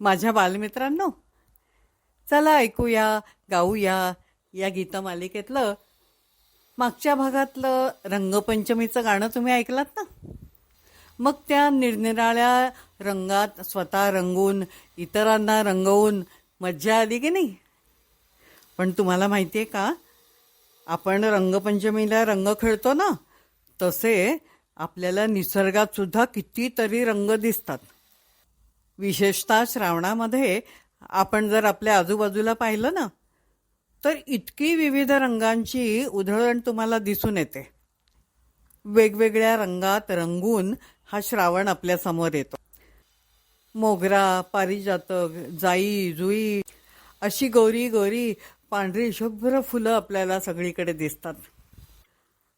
माझ्या बालमित्रांनो. चला ऐकूया गाऊया या गीतमालिकेतलं मागच्या भागातलं रंगपंचमीचं गाणं तुम्ही ऐकलात ना? मग त्या निरनिराळ्या रंगात स्वतः रंगून इतरांना रंगवून मज्जा आली की नाही? पण तुम्हाला माहिती आहे का? आपण रंगपंचमीला रंग खेळतो ना तसे आपल्याला निसर्गात सुद्धा कितीतरी रंग दिसतात. विशेषतः श्रावणामध्ये आपण जर आपल्या आजूबाजूला पाहिलं ना तर इतकी विविध रंगांची उधळण तुम्हाला दिसून येते. वेगवेगळ्या रंगात रंगून हा श्रावण आपल्यासमोर येतो. मोगरा पारिजातक जाई जुई अशी गौरी गौरी पांढरी शुभ्र फुलं आपल्याला सगळीकडे दिसतात.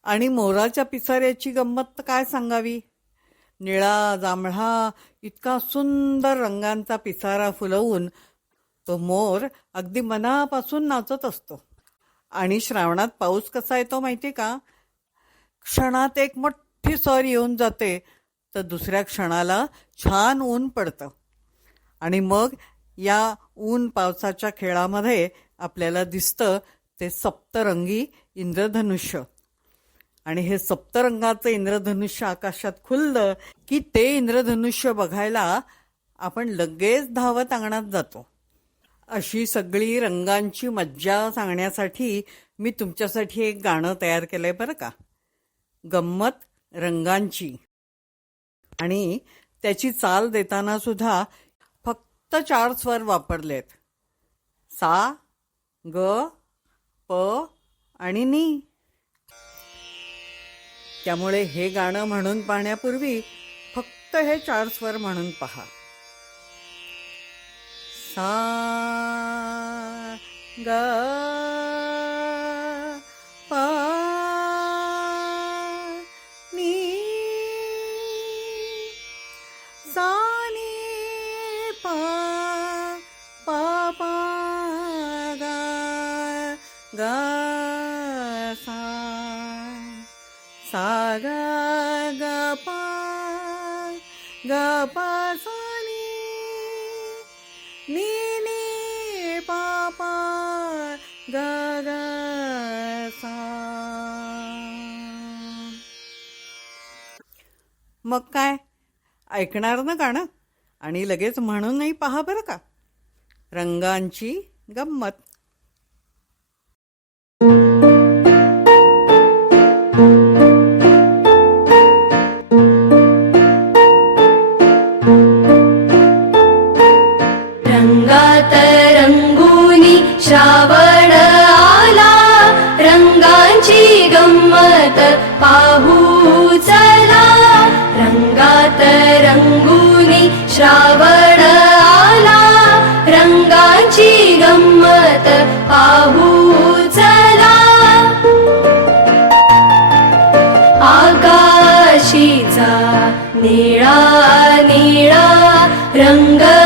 आणि मोराच्या पिसाऱ्याची गंमत तर काय सांगावी? निळा जांभळा इतका सुंदर रंगांचा पिसारा फुलवून तो मोर अगदी मनापासून नाचत असतो. आणि श्रावणात पाऊस कसा येतो माहिती का? क्षणात एक मोठी सर येऊन जाते तर दुसऱ्या क्षणाला छान ऊन पडतं. आणि मग या ऊन पावसाच्या खेळामध्ये आपल्याला दिसतं ते सप्तरंगी इंद्रधनुष्य. आणि हे सप्तरंगाचं इंद्रधनुष्य आकाशात खुललं की ते इंद्रधनुष्य बघायला आपण लगेच धावत अंगणात जातो. अशी सगळी रंगांची मज्जा सांगण्यासाठी मी तुमच्यासाठी एक गाणं तयार केलंय बरं का? गंमत रंगांची. आणि त्याची चाल देताना सुद्धा फक्त चार स्वर वापरलेत. सा ग प आणि नी. त्यामुळे हे गाणं म्हणून पाहण्यापूर्वी फक्त हे चार स्वर म्हणून पहा. सा ग पा नी सा नी पा पा पा गा गा सा गपा गा पा गा पा सा पा पा सा। मग काय? ऐकणार ना गाणं? आणि लगेच म्हणूनही पहा बरं का? रंगांची गंमत. पाहू चला रंगात रंगुनी श्रावण आला. रंगाची गंमत पाहू चला. आकाशीचा निळा निळा रंग